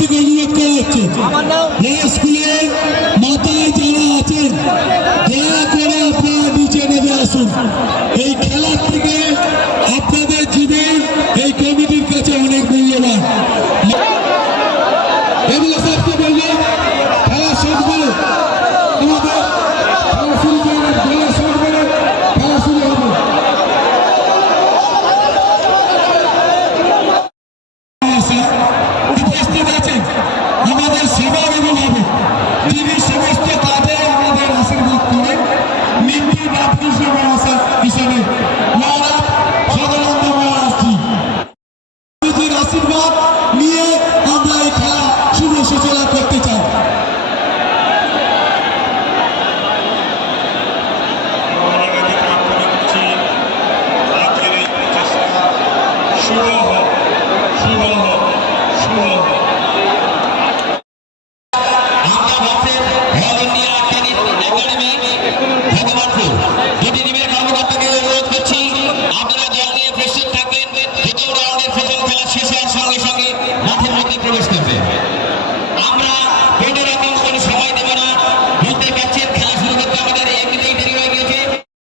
ব্যক্তিদের নিয়ে কে হচ্ছে এই স্কুলে